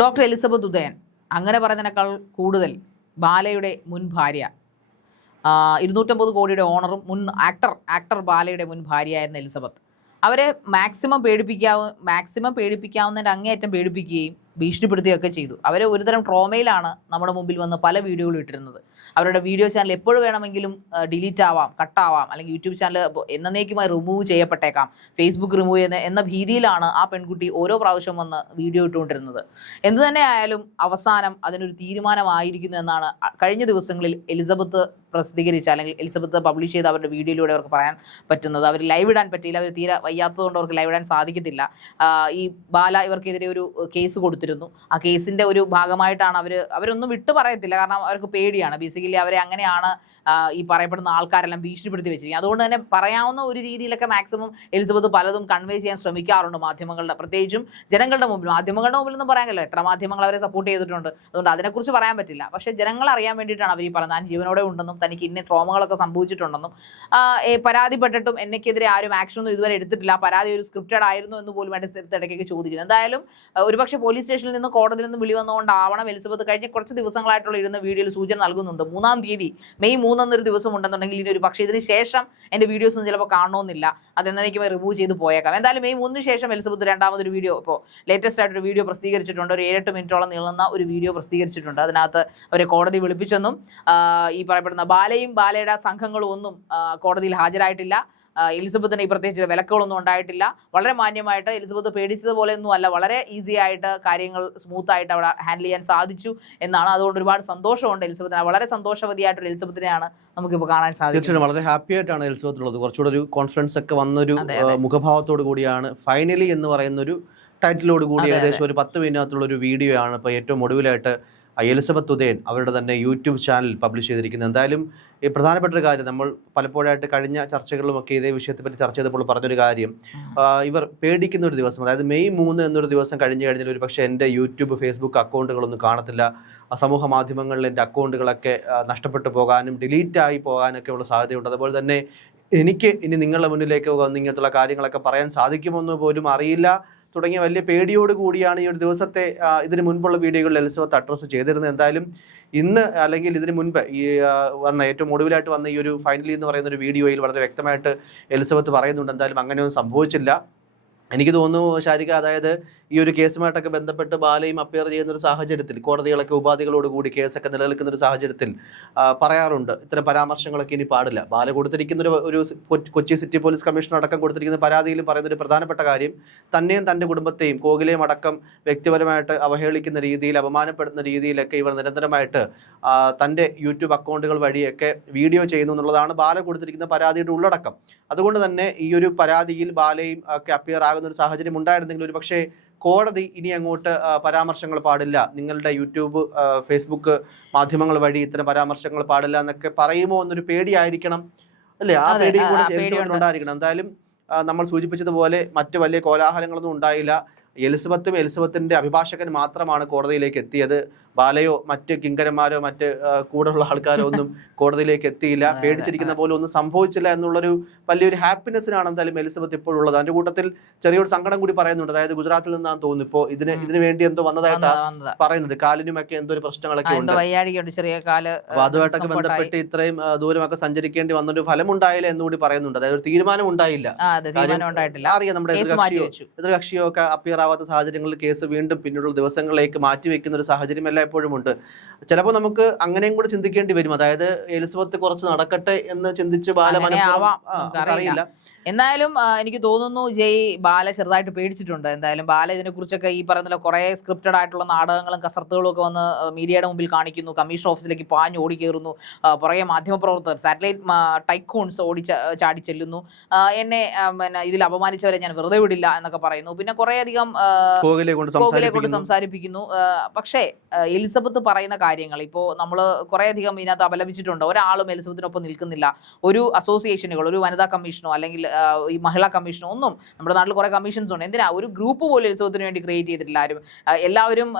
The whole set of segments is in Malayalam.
Doctor Elizabeth Udayan. അങ്ങനെ പറയുന്നതിനേക്കാൾ കൂടുതൽ ബാലയുടെ മുൻ ഭാര്യ. ഇരുന്നൂറ്റമ്പത് കോടിയുടെ ഓണറും മുൻ ആക്ടർ ആക്ടർ ബാലയുടെ മുൻ ഭാര്യയായിരുന്ന എലിസബത്ത്. അവരെ മാക്സിമം പേടിപ്പിക്കാവ് മാക്സിമം പേടിപ്പിക്കാവുന്നതിന്റെ അങ്ങേയറ്റം പേടിപ്പിക്കുകയും ഭീഷണിപ്പെടുത്തുകയൊക്കെ ചെയ്തു. അവർ ഒരുതരം ട്രോമയിലാണ് നമ്മുടെ മുമ്പിൽ വന്ന് പല വീഡിയോകളും ഇട്ടിരുന്നത്. അവരുടെ വീഡിയോ ചാനൽ എപ്പോഴും വേണമെങ്കിലും ഡിലീറ്റ് ആവാം കട്ടാവാം അല്ലെങ്കിൽ യൂട്യൂബ് ചാനൽ എന്നേക്കുമായി റിമൂവ് ചെയ്യപ്പെട്ടേക്കാം ഫേസ്ബുക്ക് റിമൂവ് ചെയ്യുന്ന എന്ന ഭീതിയിലാണ് ആ പെൺകുട്ടി ഓരോ പ്രാവശ്യം വന്ന് വീഡിയോ ഇട്ടുകൊണ്ടിരുന്നത്. എന്തു തന്നെ ആയാലും അവസാനം അതിനൊരു തീരുമാനമായിരിക്കുന്നു എന്നാണ് കഴിഞ്ഞ ദിവസങ്ങളിൽ എലിസബത്ത് പ്രസിദ്ധീകരിച്ച അല്ലെങ്കിൽ എലിസബത്ത് പബ്ലിഷ് ചെയ്ത അവരുടെ വീഡിയോയിലൂടെ അവർക്ക് പറയാൻ പറ്റുന്നത്. അവർ ലൈവ് ഇടാൻ പറ്റിയില്ല. അവർ തീരെ വയ്യാത്തതുകൊണ്ട് അവർക്ക് ലൈവ് ഇടാൻ സാധിക്കത്തില്ല. ഈ ബാല ഇവർക്കെതിരെ ഒരു കേസ് കൊടുത്തിരുന്നു ആ കേസിന്റെ ഒരു ഭാഗമായിട്ടാണ് അവർ അവരൊന്നും വിട്ടു പറയത്തില്ല കാരണം അവർക്ക് പേടിയാണ്. ബേസിക്കലി അവരെ അങ്ങനെയാണ് ഈ പറയപ്പെടുന്ന ആൾക്കാരെല്ലാം ഭീഷണിപ്പെടുത്തി വെച്ചിരിക്കും അതുകൊണ്ട് തന്നെ പറയാവുന്ന ഒരു രീതിയിലൊക്കെ മാക്സിമം എലിസബത്ത് പലതും കൺവേ ചെയ്യാൻ ശ്രമിക്കാറുണ്ട് മാധ്യമങ്ങളുടെ പ്രത്യേകിച്ചും ജനങ്ങളുടെ മുമ്പിൽ മാധ്യമങ്ങളുടെ മുമ്പിൽ പറയാൻ കഴിയില്ല എത്ര മാധ്യമങ്ങൾ അവരെ സപ്പോർട്ട് ചെയ്തിട്ടുണ്ട്. അതുകൊണ്ട് അതിനെക്കുറിച്ച് പറയാൻ പറ്റില്ല. പക്ഷേ ജനങ്ങൾ അറിയാൻ വേണ്ടിയിട്ടാണ് അവർ ഈ പറയുന്നത് താൻ ജീവനോടെ ഉണ്ടെന്നും തനിക്ക് ഇന്ന ട്രോമകളൊക്കെ സംഭവിച്ചിട്ടുണ്ടെന്നും പരാതിപ്പെട്ടിട്ടും എന്നെക്കെതിരെ ആരും ആക്ഷൻ ഒന്നും ഇതുവരെ എടുത്തിട്ടില്ല. പരാതി ഒരു സ്ക്രിപ്റ്റഡ് ആയിരുന്നു എന്ന് പോലും ഇടയ്ക്കൊക്കെ ചോദിക്കുന്നത് എന്തായാലും ഒരുപക്ഷെ പോലീസ് സ്റ്റേഷനിൽ നിന്ന് കോടതിയിൽ നിന്ന് വിളി വന്നുകൊണ്ടാവണം എലിസബത്ത് കഴിഞ്ഞ കുറച്ച് ദിവസങ്ങളായിട്ടുള്ള ഇരുന്ന വീഡിയോയിൽ സൂചന നൽകുന്നുണ്ട്. മൂന്നാം തീയതി മെയ് മൂന്നെന്നൊരു ദിവസം ഉണ്ടെന്നുണ്ടെങ്കിൽ ഇനി ഒരു പക്ഷേ ഇതിന് ശേഷം എന്റെ വീഡിയോസ് ഒന്നും ചിലപ്പോൾ കാണണമെന്നില്ല അതെന്നേക്കുമായി റിമൂവ് ചെയ്ത് പോയേക്കാം. എന്തായാലും മെയ് മൂന്നിന് ശേഷം എലിസബത്ത് രണ്ടാമതൊരു വീഡിയോ ഇപ്പോൾ ലേറ്റസ്റ്റ് ആയിട്ടൊരു വീഡിയോ പ്രസിദ്ധീകരിച്ചിട്ടുണ്ട്. ഒരു ഏഴെട്ട് മിനിറ്റോളം നീളുന്ന ഒരു വീഡിയോ പ്രസിദ്ധീകരിച്ചിട്ടുണ്ട്. അതിനകത്ത് അവരെ കോടതി വിളിപ്പിച്ചെന്നും ഈ പറയപ്പെടുന്ന ബാലയും ബാലയുടെ സംഘങ്ങളും ഒന്നും കോടതിയിൽ ഹാജരായിട്ടില്ല. എലിസബത്തിന് ഈ പ്രത്യേകിച്ച് വിലക്കുകളൊന്നും ഉണ്ടായിട്ടില്ല. വളരെ മാന്യമായിട്ട് എലിസബത്ത് പേടിച്ചതുപോലെ ഒന്നും അല്ല വളരെ ഈസി ആയിട്ട് കാര്യങ്ങൾ സ്മൂത്ത് ആയിട്ട് അവിടെ ഹാൻഡിൽ ചെയ്യാൻ സാധിച്ചു എന്നാണ്. അതുകൊണ്ട് ഒരുപാട് സന്തോഷമുണ്ട് എലിസബത്തിന്. വളരെ സന്തോഷവതിയായിട്ടൊരു എലിസബത്തിനെയാണ് നമുക്കിപ്പോൾ കാണാൻ തീർച്ചയായിട്ടും വളരെ ഹാപ്പി ആയിട്ടാണ് എലിസബത്ത് ഉള്ളത് കുറച്ചുകൂടെ ഒരു കോൺഫിഡൻസ് ഒക്കെ വന്നൊരു മുഖഭാവത്തോട് കൂടിയാണ്. ഫൈനലി എന്ന് പറയുന്ന ഒരു ടൈറ്റിലോട് കൂടി ഏകദേശം ഒരു പത്ത് മിനിറ്റിനകത്തുള്ള ഒരു വീഡിയോ ആണ്. ഇപ്പോൾ ഏറ്റവും ഒടുവിലായിട്ട് എലിസബത്ത് ഉദയൻ അവരുടെ തന്നെ യൂട്യൂബ് ചാനൽ പബ്ലിഷ് ചെയ്തിരിക്കുന്നത് എന്തായാലും ഈ പ്രധാനപ്പെട്ട ഒരു കാര്യം നമ്മൾ പലപ്പോഴായിട്ട് കഴിഞ്ഞ ചർച്ചകളിലുമൊക്കെ ഇതേ വിഷയത്തെ പറ്റി ചർച്ച ചെയ്തപ്പോൾ പറഞ്ഞൊരു കാര്യം ഇവർ പേടിക്കുന്ന ഒരു ദിവസം അതായത് മെയ് മൂന്ന് എന്നൊരു ദിവസം കഴിഞ്ഞു കഴിഞ്ഞാൽ ഒരു പക്ഷേ എന്റെ യൂട്യൂബ് ഫേസ്ബുക്ക് അക്കൗണ്ടുകളൊന്നും കാണത്തില്ല. സമൂഹ മാധ്യമങ്ങളിൽ എന്റെ അക്കൗണ്ടുകളൊക്കെ നഷ്ടപ്പെട്ടു പോകാനും ഡിലീറ്റായി പോകാനൊക്കെ ഉള്ള സാധ്യതയുണ്ട്. അതുപോലെ തന്നെ എനിക്ക് ഇനി നിങ്ങളുടെ മുന്നിലേക്ക് വന്ന് ഇങ്ങനത്തുള്ള കാര്യങ്ങളൊക്കെ പറയാൻ സാധിക്കുമെന്ന് പോലും അറിയില്ല. തുടങ്ങിയ വലിയ പേടിയോട് കൂടിയാണ് ഈ ഒരു ദിവസത്തെ ഇതിനു മുൻപുള്ള വീഡിയോകളിൽ എലിസബത്ത് അഡ്രസ്സ് ചെയ്തിരുന്നത്. എന്തായാലും ഇന്ന് അല്ലെങ്കിൽ ഇതിന് മുൻപ് ഈ വന്ന ഏറ്റവും ഒടുവിലായിട്ട് വന്ന ഈ ഒരു ഫൈനലി എന്ന് പറയുന്ന ഒരു വീഡിയോയിൽ വളരെ വ്യക്തമായിട്ട് എലിസബത്ത് പറയുന്നുണ്ട്. എന്തായാലും അങ്ങനെയൊന്നും സംഭവിച്ചില്ല. എനിക്ക് തോന്നുന്നു ശാരിക അതായത് ഈ ഒരു കേസുമായിട്ടൊക്കെ ബന്ധപ്പെട്ട് ബാലയും അപ്പിയർ ചെയ്യുന്ന ഒരു സാഹചര്യത്തിൽ കോടതികളൊക്കെ ഉപാധികളോടുകൂടി കേസൊക്കെ നിലനിൽക്കുന്ന ഒരു സാഹചര്യത്തിൽ പറയാറുണ്ട് ഇത്തരം പരാമർശങ്ങളൊക്കെ ഇനി പാടില്ല. ബാല കൊടുത്തിരിക്കുന്ന ഒരു ഒരു കൊച്ചി സിറ്റി പോലീസ് കമ്മീഷൻ അടക്കം കൊടുത്തിരിക്കുന്ന പരാതിയിൽ പറയുന്ന ഒരു പ്രധാനപ്പെട്ട കാര്യം തന്നെയും തന്റെ കുടുംബത്തെയും കോകിലെയും അടക്കം വ്യക്തിപരമായിട്ട് അവഹേളിക്കുന്ന രീതിയിൽ അപമാനപ്പെടുന്ന രീതിയിലൊക്കെ ഇവർ നിരന്തരമായിട്ട് തന്റെ യൂട്യൂബ് അക്കൗണ്ടുകൾ വഴിയൊക്കെ വീഡിയോ ചെയ്യുന്നു എന്നുള്ളതാണ് ബാല കൊടുത്തിരിക്കുന്ന പരാതിയുടെ ഉള്ളടക്കം. അതുകൊണ്ട് തന്നെ ഈ ഒരു പരാതിയിൽ ബാലയും ഒക്കെ അപ്പിയർ ആകുന്ന ഒരു സാഹചര്യം ഉണ്ടായിരുന്നെങ്കിൽ ഒരു പക്ഷേ കോടതി ഇനി അങ്ങോട്ട് പരാമർശങ്ങൾ പാടില്ല. നിങ്ങളുടെ യൂട്യൂബ് ഫേസ്ബുക്ക് മാധ്യമങ്ങൾ വഴി ഇത്തരം പരാമർശങ്ങൾ പാടില്ല എന്നൊക്കെ പറയുമോ എന്നൊരു പേടിയായിരിക്കണം. അല്ലേ? ആ പേടി കൂടെ. ഉണ്ടായിരിക്കണം എന്തായാലും നമ്മൾ സൂചിപ്പിച്ചതുപോലെ മറ്റു വലിയ കോലാഹലങ്ങളൊന്നും ഉണ്ടായില്ല. എലിസബത്തും എലിസബത്തിന്റെ അഭിഭാഷകൻ മാത്രമാണ് കോടതിയിലേക്ക് എത്തിയത്. ബാലയോ മറ്റ് കിങ്കരന്മാരോ മറ്റ് കൂടെയുള്ള ആൾക്കാരോ ഒന്നും കോടതിയിലേക്ക് എത്തിയില്ല. പേടിച്ചിരിക്കുന്ന പോലെ ഒന്നും സംഭവിച്ചില്ല എന്നുള്ളൊരു വലിയൊരു ഹാപ്പിനെസ്സിനാണ് എന്തായാലും എലിസബത്ത് ഇപ്പോഴുള്ളത് അതിന്റെ കൂട്ടത്തിൽ ചെറിയൊരു സങ്കടം കൂടി പറയുന്നുണ്ട്. അതായത് ഗുജറാത്തിൽ നിന്നാണ് തോന്നുന്നു. ഇപ്പോൾ ഇതിന് ഇതിനു വേണ്ടി എന്തോ വന്നതായിട്ടാണ് വന്നതാ, വന്നതാ. പറയുന്നത്. കാലിനുമൊക്കെ എന്തോ ഒരു പ്രശ്നങ്ങളൊക്കെ ഉണ്ട്. ചെറിയ കാൽ അതുമായിട്ടൊക്കെ. ബന്ധപ്പെട്ട് ഇത്രയും ദൂരമൊക്കെ സഞ്ചരിക്കേണ്ടി വന്നൊരു ഫലം ഉണ്ടായില്ല എന്നുകൂടി പറയുന്നുണ്ട്. അതായത് ഒരു തീരുമാനം ഉണ്ടായില്ല. അറിയാം നമ്മുടെ എതിർകക്ഷിയോ എതിർകക്ഷിയോ ഒക്കെ അപ്പിയർ ആവാത്ത സാഹചര്യങ്ങളിൽ കേസ് വീണ്ടും പിന്നീടുള്ള ദിവസങ്ങളിലേക്ക് മാറ്റിവെക്കുന്ന ഒരു സാഹചര്യം എല്ലായ്പ്പോഴും ഉണ്ട്. ചിലപ്പോൾ നമുക്ക് അങ്ങനെയും കൂടെ ചിന്തിക്കേണ്ടി വരും. അതായത് എലിസബത്ത് കുറച്ച് നടക്കട്ടെ എന്ന് ചിന്തിച്ച് ബാല അങ്ങനെ മനഃപൂർവം- ആവാം, ആ, നമുക്കറിയില്ല. നമുക്കറിയില്ല എന്തായാലും എനിക്ക് തോന്നുന്നു ജയ് ബാല ചെറുതായിട്ട് പേടിച്ചിട്ടുണ്ട്. എന്തായാലും ബാല ഇതിനെക്കുറിച്ചൊക്കെ ഈ പറയുന്ന കുറെ സ്ക്രിപ്റ്റഡ് ആയിട്ടുള്ള നാടകങ്ങളും കസർത്തുകളും ഒക്കെ വന്ന് മീഡിയയുടെ മുമ്പിൽ കാണിക്കുന്നു. കമ്മീഷൻ ഓഫീസിലേക്ക് പാഞ്ഞ് ഓടിക്കേറുന്നു. പുറകെ മാധ്യമപ്രവർത്തകർ സാറ്റലൈറ്റ് ടൈക്കൂൺസ് ഓടി ചാടി ചെല്ലുന്നു. എന്നെ പിന്നെ ഇതിൽ അപമാനിച്ചവരെ ഞാൻ വെറുതെ വിടില്ല എന്നൊക്കെ പറയുന്നു. പിന്നെ കുറേയധികം കോഹ്ലിയെ കൊണ്ട് സംസാരിപ്പിക്കുന്നു. പക്ഷേ എലിസബത്ത് പറയുന്ന കാര്യങ്ങൾ. ഇപ്പോൾ നമ്മൾ കുറേയധികം ഇതിനകത്ത് അപലപിച്ചിട്ടുണ്ട്. ഒരാളും എലിസബത്തിനൊപ്പം നിൽക്കുന്നില്ല. ഒരു അസോസിയേഷനുകൾ ഒരു വനിതാ കമ്മീഷനോ അല്ലെങ്കിൽ ഈ മഹിളാ കമ്മീഷനോ ഒന്നും നമ്മുടെ നാട്ടിൽ കുറേ കമ്മീഷൻസ് ഉണ്ട്. എന്തിനാ? ഒരു ഗ്രൂപ്പ് പോലും എലിസബത്തിന് വേണ്ടി ക്രിയേറ്റ് ചെയ്തിട്ടില്ല ആരും. എല്ലാവരും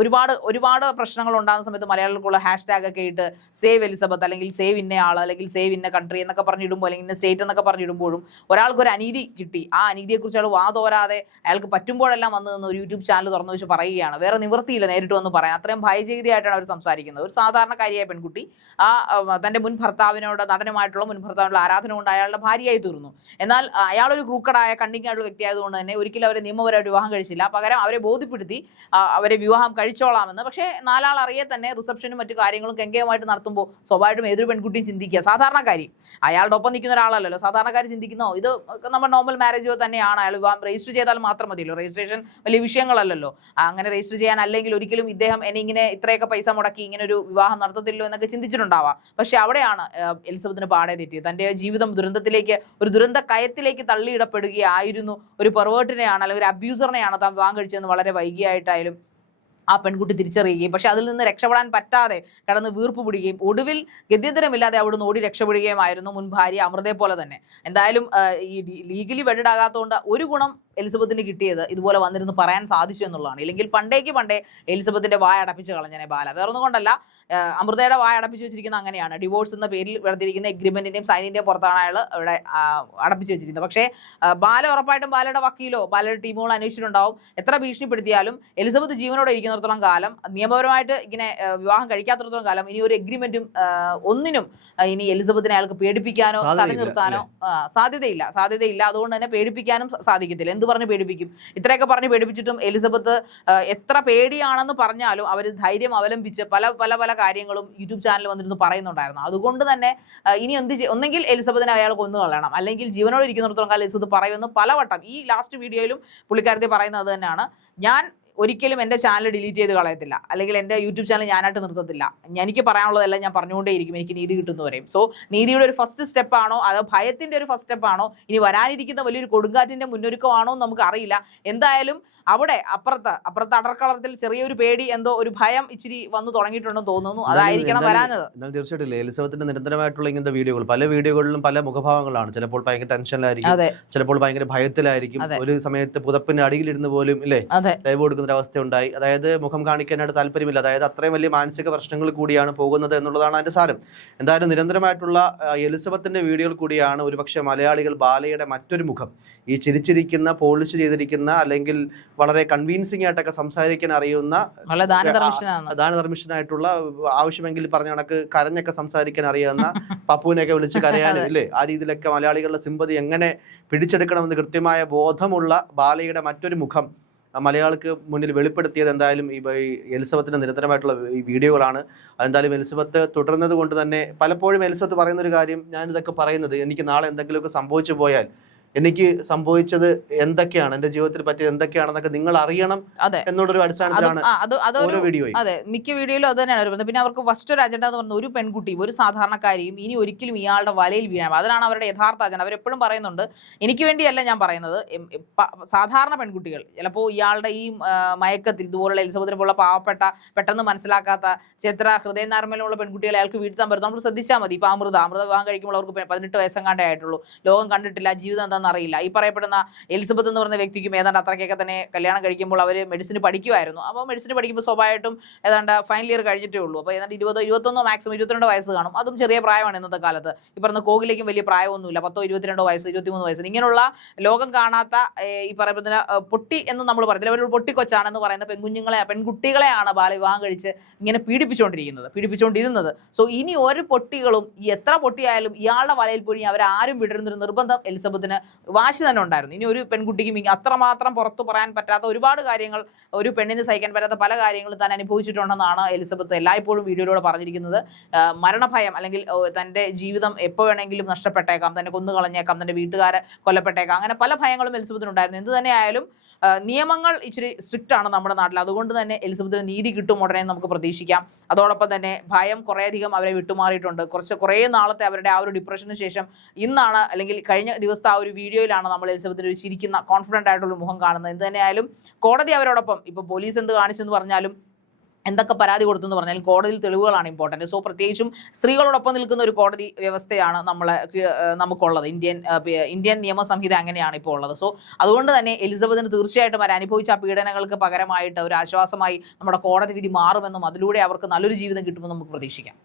ഒരുപാട് ഒരുപാട് പ്രശ്നങ്ങൾ ഉണ്ടാകുന്ന സമയത്ത് മലയാളികൾക്കുള്ള ഹാഷ് ടാഗ് ഒക്കെ ഇട്ട് സേവ് എലിസബത്ത് അല്ലെങ്കിൽ സേവ് ഇന്ന ആൾ അല്ലെങ്കിൽ സേവ് ഇന്ന കൺട്രി എന്നൊക്കെ പറഞ്ഞിടുമ്പോൾ അല്ലെങ്കിൽ ഇന്ന സ്റ്റേറ്റ് എന്നൊക്കെ പറഞ്ഞിടുമ്പോഴും ഒരാൾക്ക് ഒരു അനീതി കിട്ടി. ആ അനീതിയെക്കുറിച്ച് അയാൾ വാതോരാതെ അയാൾക്ക് പറ്റുമ്പോഴെല്ലാം വന്ന് നിന്ന് ഒരു യൂട്യൂബ് ചാനൽ തുറന്നു വെച്ച് പറയുകയാണ്. വേറെ നിവൃത്തിയില്ല നേരിട്ട് വന്ന് പറയാൻ. അത്രയും ഭയചീതിയായിട്ടാണ് അവർ സംസാരിക്കുന്നത്. ഒരു സാധാരണക്കാരിയായ പെൺകുട്ടി ആ തന്റെ മുൻ ഭർത്താവിനോട് നടനുമായിട്ടുള്ള മുൻ ഭർത്താവിനുള്ള ആരാധന കൊണ്ട് അയാളുടെ ഭാര്യയായി തീർന്നു. എന്നാൽ അയാളൊരു ക്രൂക്കടായ കണ്ണിങ്ങായിട്ടുള്ള വ്യക്തിയായതുകൊണ്ട് തന്നെ ഒരിക്കലും അവരെ നിയമപരമായിട്ട് വിവാഹം കഴിച്ചില്ല. പകരം അവരെ ബോധ്യപ്പെടുത്തി അവരെ വിവാഹം കഴിച്ചോളാമെന്ന്. പക്ഷേ നാലാൾ അറിയെ തന്നെ റിസപ്ഷനും മറ്റു കാര്യങ്ങളും കെങ്കേയമായിട്ട് നടത്തുമ്പോൾ സ്വാഭാവികമായിട്ടും ഏതൊരു പെൺകുട്ടിയും ചിന്തിക്കുക. സാധാരണക്കാരി അയാളുടെ ഒപ്പം നിൽക്കുന്ന ഒരാളല്ലല്ലോ. സാധാരണക്കാർ ചിന്തിക്കുന്നോ? ഇത് നമ്മൾ നോർമൽ മാരേജ് തന്നെയാണ്. അയാൾ വിവാഹം രജിസ്റ്റർ ചെയ്താൽ മാത്രം മതിയല്ലോ. രജിസ്ട്രേഷൻ വലിയ വിഷയങ്ങളല്ലല്ലോ. അങ്ങനെ രജിസ്റ്റർ ചെയ്യാൻ അല്ലെങ്കിൽ ഒരിക്കലും ഇദ്ദേഹം എന്നെ ഇങ്ങനെ ഇത്രയൊക്കെ പൈസ മുടക്കി ഇങ്ങനെ ഒരു വിവാഹം നടത്തത്തില്ലോ എന്നൊക്കെ ചിന്തിച്ചിട്ടുണ്ടാവാം. പക്ഷെ അവിടെയാണ് എലിസബത്തിന് പാടെ തെറ്റിയത്. തന്റെ ജീവിതം ദുരന്തത്തിലേക്ക് ഒരു ദുരന്ത കയത്തിലേക്ക് തള്ളിയിടപ്പെടുകയായിരുന്നു. ഒരു പെർവേർട്ടിനെയാണ് അല്ലെങ്കിൽ ഒരു അബ്യൂസറിനെയാണ് താൻ വിവാഹം കഴിച്ചതെന്ന് വളരെ വൈകിയായിട്ടായാലും ആ പെൺകുട്ടി തിരിച്ചറിയുകയും പക്ഷെ അതിൽ നിന്ന് രക്ഷപ്പെടാൻ പറ്റാതെ കടന്ന് വീർപ്പ് പിടിക്കുകയും ഒടുവിൽ ഗത്യന്തരമില്ലാതെ അവിടുന്ന് ഓടി രക്ഷപ്പെടുകയുമായിരുന്നു മുൻ ഭാര്യ അമൃതയെ പോലെ തന്നെ. എന്തായാലും ഈ ലീഗലി വെഡഡ് ആകാത്തതുകൊണ്ട് ഒരു ഗുണം എലിസബത്തിന് കിട്ടിയത് ഇതുപോലെ വന്നിരുന്ന് പറയാൻ സാധിച്ചു എന്നുള്ളതാണ്. ഇല്ലെങ്കിൽ പണ്ടേക്ക് പണ്ടേ എലിസബത്തിന്റെ വായ അടപ്പിച്ച് കളഞ്ഞനെ ബാല. വേറൊന്നും കൊണ്ടല്ല. അമൃതയുടെ വായ അടപ്പിച്ച് വെച്ചിരിക്കുന്നത് അങ്ങനെയാണ്. ഡിവോഴ്സ് എന്ന പേരിൽ വെറുതിരിക്കുന്ന എഗ്രിമെന്റിന്റെയും സൈനിന്റെയും പുറത്താണ് അയാൾ ഇവിടെ അടപ്പിച്ച് വെച്ചിരിക്കുന്നത്. പക്ഷേ ബാല ഉറപ്പായിട്ടും ബാലയുടെ വക്കീലോ ബാലയുടെ ടീമുകളോ അന്വേഷിച്ചിട്ടുണ്ടാവും. എത്ര ഭീഷണിപ്പെടുത്തിയാലും എലിസബത്ത് ജീവനോടെ ഇരിക്കുന്നിടത്തോളം കാലം നിയമപരമായിട്ട് ഇങ്ങനെ വിവാഹം കഴിക്കാത്തിടത്തോളം കാലം ഇനി ഒരു എഗ്രിമെന്റും ഒന്നിനും ഇനി എലിസബത്തിനെ അയാൾക്ക് പേടിപ്പിക്കാനോ തടഞ്ഞു നിർത്താനോ സാധ്യതയില്ല. സാധ്യതയില്ല. അതുകൊണ്ട് തന്നെ പേടിപ്പിക്കാനും സാധിക്കത്തില്ല. എന്ത് പറഞ്ഞ് പേടിപ്പിക്കും? ഇത്രയൊക്കെ പറഞ്ഞ് പേടിപ്പിച്ചിട്ടും എലിസബത്ത് എത്ര പേടിയാണെന്ന് പറഞ്ഞാലും അവർ ധൈര്യം അവലംബിച്ച് പല പല പല കാര്യങ്ങളും യൂട്യൂബ് ചാനൽ വന്നിരുന്നു പറയുന്നുണ്ടായിരുന്നു. അതുകൊണ്ട് തന്നെ ഇനി എന്ത് ഒന്നെങ്കിൽ എലിസബത്തിനെ അയാൾ കൊന്നു കളയണം. അല്ലെങ്കിൽ ജീവനോട് ഇരിക്കുന്നിടത്തോളം കാലം എലിസബത്ത് പറയുമെന്ന് പലവട്ടം ഈ ലാസ്റ്റ് വീഡിയോയിലും പുള്ളിക്കാരത്തെ പറയുന്നത് തന്നെയാണ്. ഞാൻ ഒരിക്കലും എന്റെ ചാനൽ ഡിലീറ്റ് ചെയ്ത് കളയത്തില്ല. അല്ലെങ്കിൽ എന്റെ യൂട്യൂബ് ചാനൽ ഞാനായിട്ട് നിർത്തത്തില്ല. എനിക്ക് പറയാനുള്ളതെല്ലാം ഞാൻ പറഞ്ഞുകൊണ്ടേയിരിക്കും. എനിക്ക് നീതി കിട്ടുന്നു പറയും. സോ നീതിയുടെ ഒരു ഫസ്റ്റ് സ്റ്റെപ്പാണോ അതോ ഭയത്തിന്റെ ഒരു ഫസ്റ്റ് സ്റ്റെപ്പാണോ ഇനി വരാനിരിക്കുന്ന വലിയൊരു കൊടുങ്കാറ്റിന്റെ മുന്നൊരുക്കമാണോ നമുക്ക് അറിയില്ല. എന്തായാലും അവിടെ അപ്പുറത്ത് അപ്പുറത്ത് അടർക്കളത്തിൽ ചെറിയൊരു പേടി എന്തോ ഒരു ഭയം ഇച്ചിരി വന്നു തുടങ്ങിയിട്ടുണ്ടെന്ന് തോന്നുന്നു. അതായിരിക്കണം വരാനത് വരാഞ്ഞത്. എന്നാൽ തീർച്ചയായിട്ടും എലിസബത്തിന്റെ നിരന്തരമായിട്ടുള്ള ഇങ്ങനത്തെ വീഡിയോകൾ പല വീഡിയോകളിലും പല മുഖഭാവങ്ങളാണ്. ചിലപ്പോൾ ഭയങ്കര ടെൻഷനിലായിരിക്കും ചിലപ്പോൾ ഭയങ്കര ഭയത്തിലായിരിക്കും. ഒരു സമയത്ത് പുതപ്പിന്റെ അടിയിലിരുന്ന് പോലും ഇല്ലേ ലൈവ് കൊടുക്കുന്ന ഒരു അവസ്ഥ ഉണ്ടായി അതായത് മുഖം കാണിക്കാനായിട്ട് താല്പര്യമില്ല. അതായത് അത്രയും വലിയ മാനസിക പ്രശ്നങ്ങൾ കൂടിയാണ് പോകുന്നത് എന്നുള്ളതാണ് അതിന്റെ സാരം. എന്തായാലും നിരന്തരമായിട്ടുള്ള എലിസബത്തിന്റെ വീഡിയോകൾ കൂടിയാണ് ഒരുപക്ഷെ മലയാളികൾ ബാലയുടെ മറ്റൊരു മുഖം. ഈ ചിരിച്ചിരിക്കുന്ന പോളിഷ് ചെയ്തിരിക്കുന്ന അല്ലെങ്കിൽ വളരെ കൺവീൻസിംഗ് ആയിട്ടൊക്കെ സംസാരിക്കാൻ അറിയുന്ന ദാനധർമ്മിഷ്ഠനായിട്ടുള്ള ആവശ്യമെങ്കിൽ പറഞ്ഞ കണക്ക് കരഞ്ഞൊക്കെ സംസാരിക്കാൻ അറിയാവുന്ന പപ്പുവിനെയൊക്കെ വിളിച്ച് കരയാനും ഇല്ലേ? ആ രീതിയിലൊക്കെ മലയാളികളുടെ സിമ്പതി എങ്ങനെ പിടിച്ചെടുക്കണമെന്ന് കൃത്യമായ ബോധമുള്ള ബാലയുടെ മറ്റൊരു മുഖം മലയാളിക്ക് മുന്നിൽ വെളിപ്പെടുത്തിയത് എന്തായാലും ഈ ഈ എലിസബത്തിന്റെ നിരന്തരമായിട്ടുള്ള ഈ വീഡിയോകളാണ്. അതെന്തായാലും എലിസബത്ത് തുടർന്നത് കൊണ്ട് തന്നെ പലപ്പോഴും എലിസബത്ത് പറയുന്ന ഒരു കാര്യം ഞാനിതൊക്കെ പറയുന്നത് എനിക്ക് നാളെ എന്തെങ്കിലുമൊക്കെ സംഭവിച്ചു പോയാൽ എനിക്ക് സംഭവിച്ചത് എന്തൊക്കെയാണ്? എന്റെ ജീവിതത്തിൽ പറ്റിയത് എന്തൊക്കെയാണെന്നൊക്കെ നിങ്ങൾ അറിയണം എന്നുള്ളൊരു അടിസ്ഥാനത്തിലാണ് വീഡിയോ അത് ഓരോ വീഡിയോയും. അതെ മിക്ക വീഡിയോയിലും അത് തന്നെയാണ് വരുന്നത്. പിന്നെ അവർക്ക് ഫസ്റ്റ് ഒരു അജണ്ട എന്ന് പറഞ്ഞ ഒരു പെൺകുട്ടിയും ഒരു സാധാരണക്കാരിയും ഇനി ഒരിക്കലും ഇയാളുടെ വലയിൽ വീഴാൻ അതിലാണ് അവരുടെ യഥാർത്ഥ അജണ്ട അവരെപ്പോഴും പറയുന്നുണ്ട് എനിക്ക് വേണ്ടിയല്ല ഞാൻ പറയുന്നത്. സാധാരണ പെൺകുട്ടികൾ ചിലപ്പോൾ ഇയാളുടെ ഈ മയക്കത്തിൽ ഇതുപോലുള്ള എലിസബത്തിനെ പോലുള്ള പാവപ്പെട്ട പെട്ടെന്ന് മനസ്സിലാക്കാത്ത ചിത്ര ഹൃദയ നാർമലുള്ള പെൺകുട്ടികളെ അയാൾക്ക് വീഴ്ത്താൻ പറ്റും. നമ്മൾ ശ്രദ്ധിച്ചാൽ മതി. ഇപ്പൊ അമൃത അമൃത വിവാഹം കഴിക്കുമ്പോൾ അവർക്ക് പതിനെട്ട് വയസ്സെങ്ങാണ്ടേ ആയിട്ടുള്ളൂ. ലോകം കണ്ടിട്ടില്ല ജീവിതം എന്താണെന്ന് അറിയില്ല. ഈ പറയപ്പെടുന്ന എലിസബത്ത് എന്ന് പറയുന്ന വ്യക്തിക്കും ഏതാണ്ട് അത്രയ്ക്കൊക്കെ തന്നെ കല്യാണം കഴിക്കുമ്പോൾ അവർ മെഡിസിന് പഠിക്കുമായിരുന്നു. അപ്പോൾ മെഡിസിന് പഠിക്കുമ്പോൾ സ്വാഭാവികമായിട്ടും ഏതാണ്ട് ഫൈനൽ ഇയർ കഴിഞ്ഞിട്ടേ ഉള്ളൂ. അപ്പോൾ ഏതാണ്ട് ഇരുപതോ ഇരുപത്തൊന്നോ മാക്സിമം ഇരുപത്തിരണ്ട് വയസ്സ് കാണും. അതും ചെറിയ പ്രായമാണ് ഇന്നത്തെ കാലത്ത്. ഈ പറഞ്ഞ കോകിലേക്കും വലിയ പ്രായമൊന്നുമില്ല. പത്തോ ഇരുപത്തിരണ്ടോ വയസ്സ് ഇരുപത്തിമൂന്ന് വയസ്സ് ഇങ്ങനെയുള്ള ലോകം കാണാത്ത ഈ പറയുന്ന പൊട്ടി എന്ന് നമ്മൾ പറയുന്നത് ഒരു പൊട്ടിക്കൊച്ചാണെന്ന് പറയുന്ന പെൺകുഞ്ഞുങ്ങളെ പെൺകുട്ടികളെയാണ് ബാലവിവാഹം കഴിച്ച് ഇങ്ങനെ പീഡിപ്പിച്ചുകൊണ്ടിരിക്കുന്നത് പീഡിപ്പിച്ചുകൊണ്ടിരുന്നത്. സോ ഇനി ഒരു പൊട്ടികളും എത്ര പൊട്ടിയായാലും ഇയാളുടെ വലയിൽ പോയി അവരാരും വിടരുന്നൊരു നിർബന്ധം എലിസബത്തിന് വാശി തന്നെ ഉണ്ടായിരുന്നു. ഇനി ഒരു പെൺകുട്ടിക്കും ഇനി അത്രമാത്രം പുറത്തു പറയാൻ പറ്റാത്ത ഒരുപാട് കാര്യങ്ങൾ ഒരു പെണ്ണിന് സഹിക്കാൻ പറ്റാത്ത പല കാര്യങ്ങളും താൻ അനുഭവിച്ചിട്ടുണ്ടെന്നാണ് എലിസബത്ത് എല്ലായ്പ്പോഴും വീഡിയോയിലൂടെ പറഞ്ഞിരിക്കുന്നത്. മരണഭയം അല്ലെങ്കിൽ തന്റെ ജീവിതം എപ്പോൾ വേണമെങ്കിലും നഷ്ടപ്പെട്ടേക്കാം തന്നെ കൊന്നു കളഞ്ഞേക്കാം തന്റെ വീട്ടുകാരെ കൊല്ലപ്പെട്ടേക്കാം അങ്ങനെ പല ഭയങ്ങളും എലിസബത്തിനുണ്ടായിരുന്നു. എന്ത് തന്നെ ആയാലും ആ, നിയമങ്ങൾ ഇച്ചിരി സ്ട്രിക്റ്റ് ആണ് നമ്മുടെ നാട്ടിൽ. അതുകൊണ്ട് തന്നെ എലിസബത്തിന് നീതി കിട്ടും ഉടനെ നമുക്ക് പ്രതീക്ഷിക്കാം. അതോടൊപ്പം തന്നെ ഭയം കുറേയധികം അവരെ വിട്ടുമാറിയിട്ടുണ്ട്. കുറച്ച് കുറേ നാളത്തെ അവരുടെ ആ ഒരു ഡിപ്രഷന് ശേഷം ഇന്നാണ് അല്ലെങ്കിൽ കഴിഞ്ഞ ദിവസത്തെ ആ ഒരു വീഡിയോയിലാണ് നമ്മൾ എലിസബത്തിന് ഒരു ചിരിക്കുന്ന കോൺഫിഡന്റ് ആയിട്ടുള്ള മുഖം കാണുന്നത്. എന്ത് തന്നെയായാലും കോടതി അവരോടൊപ്പം ഇപ്പോൾ പോലീസ് എന്ത് കാണിച്ചെന്ന് പറഞ്ഞാലും എന്തൊക്കെ പരാതി കൊടുത്തു എന്ന് പറഞ്ഞാൽ കോടതിയിൽ തെളിവുകളാണ് ഇമ്പോർട്ടന്റ് സോ പ്രത്യേകിച്ചും സ്ത്രീകളോടൊപ്പം നിൽക്കുന്ന ഒരു കോടതി വ്യവസ്ഥയാണ് നമ്മൾ നമുക്കുള്ളത്. ഇന്ത്യൻ ഇന്ത്യൻ നിയമ നിയമസംഹിത അങ്ങനെയാണ് ഇപ്പോൾ ഉള്ളത്. സോ അതുകൊണ്ട് തന്നെ എലിസബത്തിന് തീർച്ചയായിട്ടും അവർ അനുഭവിച്ച പീഡനങ്ങൾക്ക് പകരമായിട്ട് ഒരു ആശ്വാസമായി നമ്മുടെ കോടതി വിധി മാറുമെന്നും അതിലൂടെ അവർക്ക് നല്ലൊരു ജീവിതം കിട്ടുമെന്നും നമുക്ക് പ്രതീക്ഷിക്കാം.